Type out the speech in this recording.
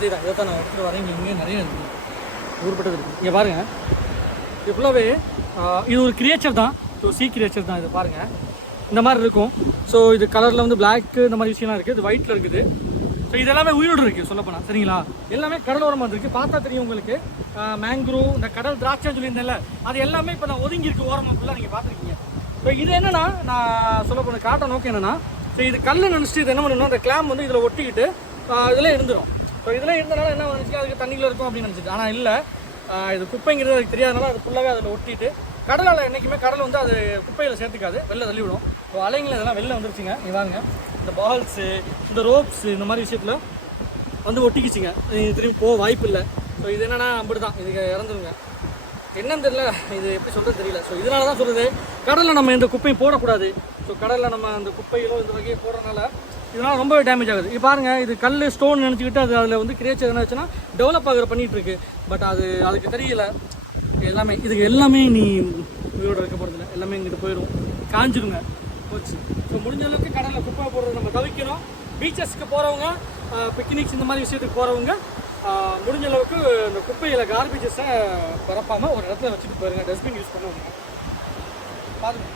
அதே தான் இதை தான் நான் எடுத்துகிட்டு வரேன். இங்கே நிறைய இருக்குது, ஊர்பட்டது இருக்குது. இங்கே பாருங்கள், இது ஃபுல்லாகவே இது ஒரு கிரியேச்சர் தான். ஸோ சீ கிரியேச்சர் தான். இதை பாருங்கள், இந்த மாதிரி இருக்கும். ஸோ இது கலரில் வந்து பிளாக்கு இந்த மாதிரி விஷயம்லாம் இருக்குது. இது ஒயிட்டில் இருக்குது. ஸோ இது எல்லாமே உயிரோடு இருக்குது சொல்லப்போனால், சரிங்களா? எல்லாமே கடலோரமாக இருக்குது. பார்த்தா தெரியும் உங்களுக்கு. மேங்க்ரூவ், இந்த கடல் திராட்சைன்னு சொல்லியிருந்தேன்ல, அது எல்லாமே இப்போ நான் ஒதுங்கியிருக்கு ஓரமாக ஃபுல்லாக நீங்கள் பார்த்துருக்கீங்க. ஸோ இது என்னென்னா, நான் சொல்ல போன காட்ட நோக்கம் என்னென்னா, ஸோ இது கல் நினச்சிட்டு இது என்ன பண்ணணும்னா, அந்த கிளாம் வந்து இதில் ஒட்டிக்கிட்டு இதில் இருந்துடும். ஸோ இதில் இருந்தனால என்ன நினச்சி அதுக்கு தண்ணியில் இருக்கும் அப்படின்னு நினச்சிட்டு, ஆனால் இல்லை, இது குப்பைங்கிறது அதுக்கு தெரியாதனால அது ஃபுல்லாகவே அதில் ஒட்டிட்டு, கடலால் என்றைக்குமே கடல் வந்து அது குப்பையில் சேர்த்துக்காது, வெளில தள்ளிவிடும். ஸோ அலைங்களை இதெல்லாம் வெளில வந்துருச்சுங்க. இதாங்க இந்த பால்ஸு, இந்த ரோப்ஸு, இந்த மாதிரி விஷயத்தில் வந்து ஒட்டிக்கிச்சிங்க. திரும்பி போக வாய்ப்பு இல்லை. ஸோ இது என்னென்னா அப்படி தான், இதுக்கு இறந்துருங்க. என்னன்னு தெரியல, இது எப்படி சொல்கிறது தெரியல. ஸோ இதனால தான் சொல்கிறது, கடலில் நம்ம இந்த குப்பையும் போடக்கூடாது. ஸோ கடலில் நம்ம அந்த குப்பைகளோ இந்த வகையை போடுறதுனால இதனால் ரொம்பவே டேமேஜ் ஆகுது. இப்போ பாருங்கள், இது கல் ஸ்டோன் நினச்சிக்கிட்டு அது அதில் வந்து கிரியேச்சர் என்ன ஆச்சுன்னா டெவலப் ஆகிற பண்ணிகிட்ருக்கு. பட் அதுக்கு தெரியல. எல்லாமே இதுக்கு எல்லாமே நீ உயிரோட வைக்க போகிறதில்ல, எல்லாமே இங்கிட்டு போயிடும், காஞ்சிருங்க, போச்சு. ஸோ முடிஞ்ச அளவுக்கு கடலில் குப்பை போடுறது நம்ம தவிக்கணும். பீச்சஸ்க்கு போகிறவங்க, பிக்னிக்ஸ் இந்த மாதிரி விஷயத்துக்கு போகிறவங்க முடிஞ்ச அளவுக்கு இந்த குப்பையில் கார்பேஜஸை பரப்பாமல் ஒரு இடத்துல வச்சுட்டு போயிருங்க. டஸ்ட்பின் யூஸ் பண்ணுவாங்க. பாருங்கள்.